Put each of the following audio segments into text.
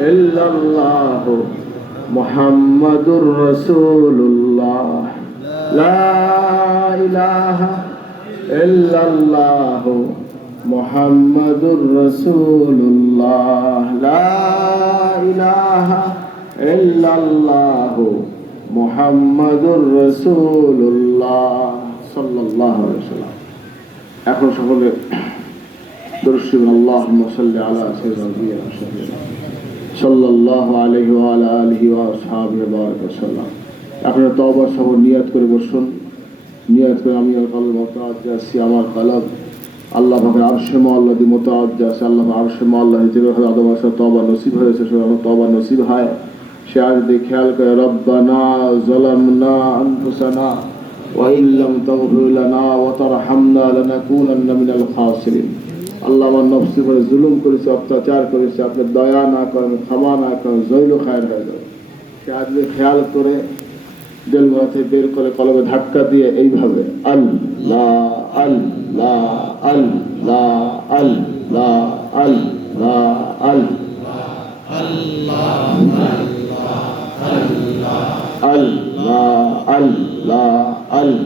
ইল্লাল্লাহ মুহাম্মাদুর রাসূলুল্লাহ। লা ইলাহা ইল্লাল্লাহ মুহাম্মাদুর রাসূলুল্লাহ। লা ইলাহা ইল্লাল্লাহ মুহাম্মাদুর রাসূলুল্লাহ। সাল্লাল্লাহু আলাইহি ওয়াসাল্লাম। এখন সকলে দর্শি আল্লাহুম্মা সাল্লি আলা সাইয়্যিদিনা ওয়া صلى الله عليه وعلى آله وأصحابه بارك وسلم আপনারা তওবার সহ নিয়াত করে বসুন নিয়াত করে আমি আর কলম মতাজ আছি আমার কলম আল্লাহ পাকের আরশে আল্লাহ দি মতাজ আছে আল্লাহ আরশে আল্লাহ হিসেবে হয় আদম আসা তওবা নসিব হয়েছে সে আমার তওবা নসিব হয় সে আজ দিয়ে খেয়াল করে রব্বানা জলামনা আনফুসানা وإن لم تغفر لنا وترحمنا لنكونن من الخاسرين আল্লাহ আমার নফসি করে জুলুম করেছে, অত্যাচার করেছে, আপনি দয়া না করেন, ক্ষমা না করেন জৈল খায়ের হয়ে যাবে। সে আজকে খেয়াল করে দিল মাথে বের করে কলমে ধাক্কা দিয়ে এইভাবে, আল আল্লাহ আল্লাহ আল্লাহ আল্লাহ আল্লাহ আল্লাহ আল্লাহ আল্লাহ আল্লাহ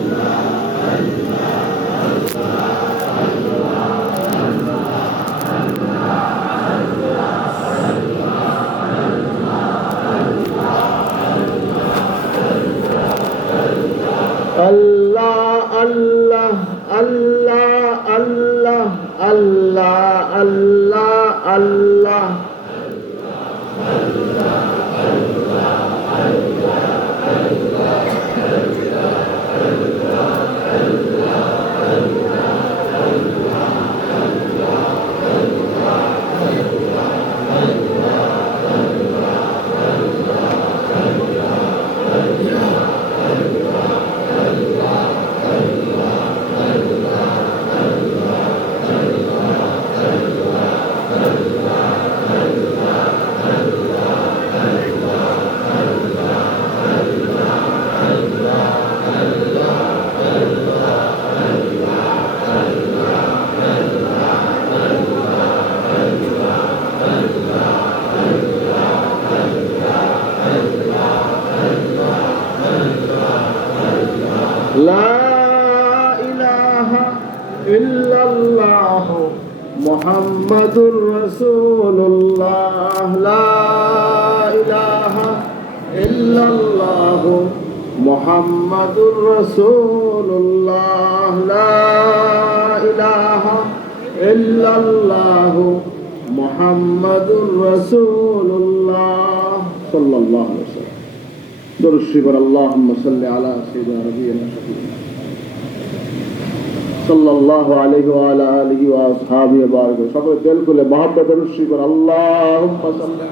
محمد رسول الله لا إله إلا الله محمد رسول الله لا إله إلا الله محمد رسول الله صلى الله عليه وسلم درود شكر اللهم صل على سيدنا نبينا شفيعنا صلی اللہ علیہ وآلہ اللہ